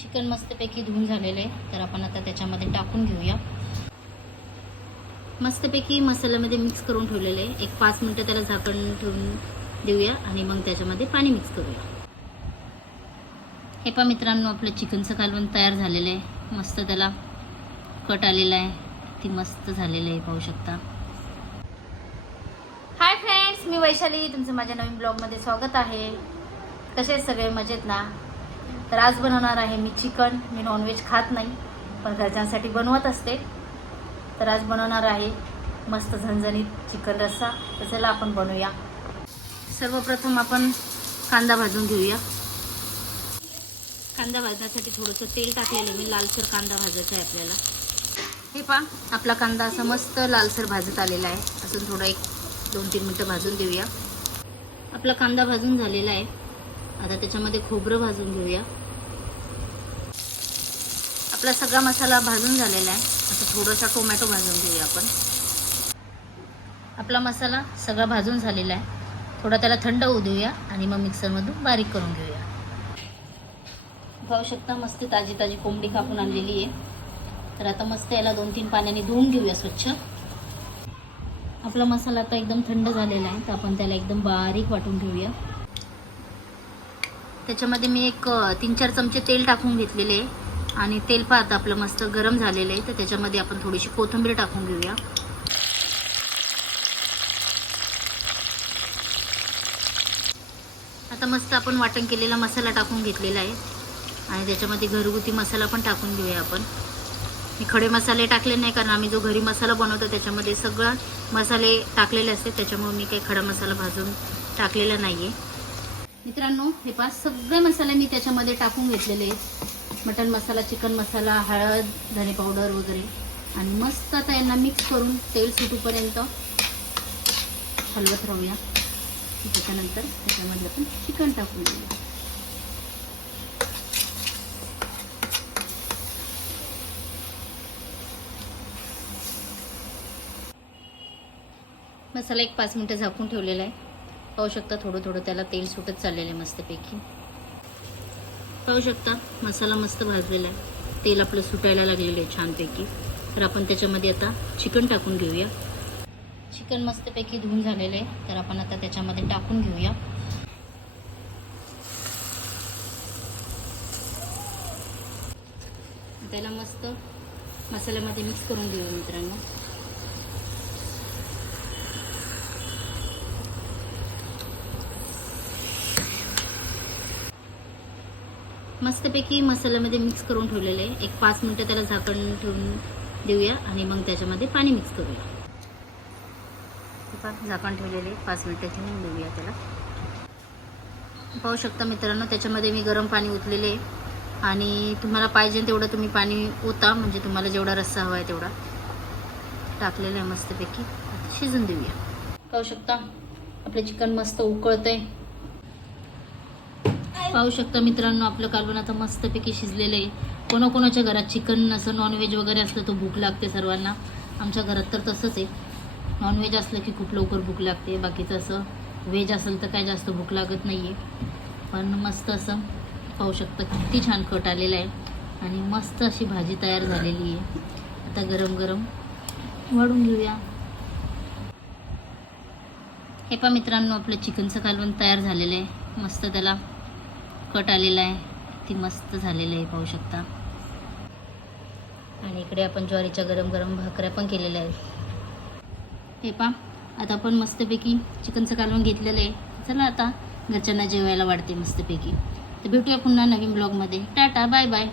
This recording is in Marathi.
चिकन मस्तपैकी धुवून झालेलं आहे. तर आपण आता त्याच्यामध्ये टाकून घेऊया. मस्तपैकी मसाल्यामध्ये मिक्स करून ठेवलेलं आहे. एक पाच मिनटं त्याला झाकण ठेवून देऊया आणि मग त्याच्यामध्ये पाणी मिक्स करूया. हे पहा मित्रांनो आपलं चिकनचं कालवण तयार झालेलं आहे. मस्त त्याला कट आलेला आहे. ती मस्त झालेलं आहे पाहू शकता. हाय फ्रेंड्स मी वैशाली. तुमचं माझ्या नवीन ब्लॉगमध्ये स्वागत आहे. कसे सगळे? मजेत ना? तर आज बनवणार आहे मी चिकन. मी नॉनव्हेज खात नाही पण घरच्यांसाठी बनवत असते. तर आज बनवणार आहे मस्त झणझणीत चिकन रस्सा. तर चला आपण बनवूया. सर्वप्रथम आपण कांदा भाजून घेऊया. कांदा भाजण्यासाठी थोडंसं तेल टाकलेलं मी लालसर कांदा भाजायचा आहे आपल्याला. हे पहा आपला कांदा असा मस्त लालसर भाजत आलेला आहे. अजून थोडं एक दोन तीन मिनटं भाजून देऊया आपला कांदा भाजून झालेला आहे. आता त्याच्यामध्ये खोबरं भाजून घेऊया. आपला सगळा मसाला भाजून झालेला आहे. आता थोडासा टोमॅटो भाजून घेऊया आपण. आपला मसाला सगळा भाजून झालेला आहे. थोडा त्याला थंड होऊ देऊया आणि मग मिक्सरमधून बारीक करून घेऊया. पाहू शकता मस्त ताजी ताजी कोंबडी कापून आणलेली आहे. तर आता मस्त याला दोन तीन पाण्याने धुवून घेऊया स्वच्छ. आपला मसाला आता एकदम थंड झालेला आहे. तर आपण त्याला एकदम बारीक वाटून घेऊया. त्याच्यामध्ये मी एक तीन चार चमचे तेल टाकून घेतलेले आहे आणि तेल पाहता आपलं मस्त गरम झालेलं आहे. तर त्याच्यामध्ये आपण थोडीशी कोथिंबीर टाकून घेऊया. आता मस्त आपण वाटण केलेला मसाला टाकून घेतलेला आहे. आणि त्याच्यामध्ये घरगुती मसाला पण टाकून घेऊया आपण. मी खडे मसाले टाकले नाही कारण आम्ही जो घरी मसाला बनवतो त्याच्यामध्ये सगळं मसाले टाकलेले असते त्याच्यामुळे मी काही खडा मसाला भाजून टाकलेला नाही आहे मित्रांनो हे पाच सगळे मसाले मी त्याच्यामध्ये टाकून घेतलेले आहेत. मटन मसाला चिकन मसाला हळद धने पावडर वगैरे. आणि मस्त आता यांना मिक्स करून तेल सुटूपर्यंत हलवत राहूया. त्याच्यानंतर त्याच्यामध्ये आपण चिकन टाकून देऊया मसाला एक पाच मिनटं झाकून ठेवलेला आहे. पाहू शकता थोडं थोडं त्याला तेल सुटत चाललेलं आहे मस्तपैकी. पाहू शकता मसाला मस्त भाजलेला आहे. तेल आपलं सुटायला लागलेलं आहे छानपैकी. तर आपण त्याच्यामध्ये आता चिकन टाकून घेऊया. चिकन मस्तपैकी धुवून झालेलं आहे. तर आपण आता त्याच्यामध्ये टाकून घेऊया. त्याला मस्त मसाल्यामध्ये मिक्स करून घेऊया मित्रांनो. मस्तपैकी मसाल्यामध्ये मिक्स करून ठेवलेले आहे. एक पाच मिनटं त्याला झाकण ठेवून देऊया आणि मग त्याच्यामध्ये पाणी मिक्स करूया. झाकण ठेवलेले पाच मिनटं ठेवून देऊया त्याला. पाहू शकता मित्रांनो त्याच्यामध्ये मी गरम पाणी ओतलेले आहे. आणि तुम्हाला पाहिजे तेवढं तुम्ही पाणी ओता म्हणजे तुम्हाला जेवढा रस्सा हवा आहे तेवढा. टाकलेला आहे मस्तपैकी. शिजून देऊया. पाहू शकता आपलं चिकन मस्त उकळतंय. पाहू शकता मित्रांनो आपलं कालवण आता मस्तपैकी शिजलेलं आहे. कोणाकोणाच्या घरात चिकन असं नॉनव्हेज वगैरे असलं तर भूक लागते सर्वांना. आमच्या घरात तर तसंच आहे. नॉनव्हेज असलं की खूप लवकर भूक लागते. बाकीचं असं व्हेज असेल तर काय जास्त भूक लागत नाही आहे पण मस्त असं पाहू शकता किती छान कट आलेला आहे. आणि मस्त अशी भाजी तयार झालेली आहे. आता गरम गरम वाढून घेऊया. हे पा मित्रांनो आपलं चिकनचं कालवण तयार झालेलं आहे. मस्त त्याला कट आलेला आहे. ती मस्त झालेलं आहे पाहू शकता. आणि इकडे आपण ज्वारीच्या गरम गरम भाकऱ्या पण केलेल्या आहेत. हे पा आता आपण मस्तपैकी चिकनचं कालवण घेतलेलं आहे. चला आता घरच्यांना जेवायला वाढते मस्तपैकी. तर भेटूया पुन्हा नवीन ब्लॉगमध्ये टाटा बाय बाय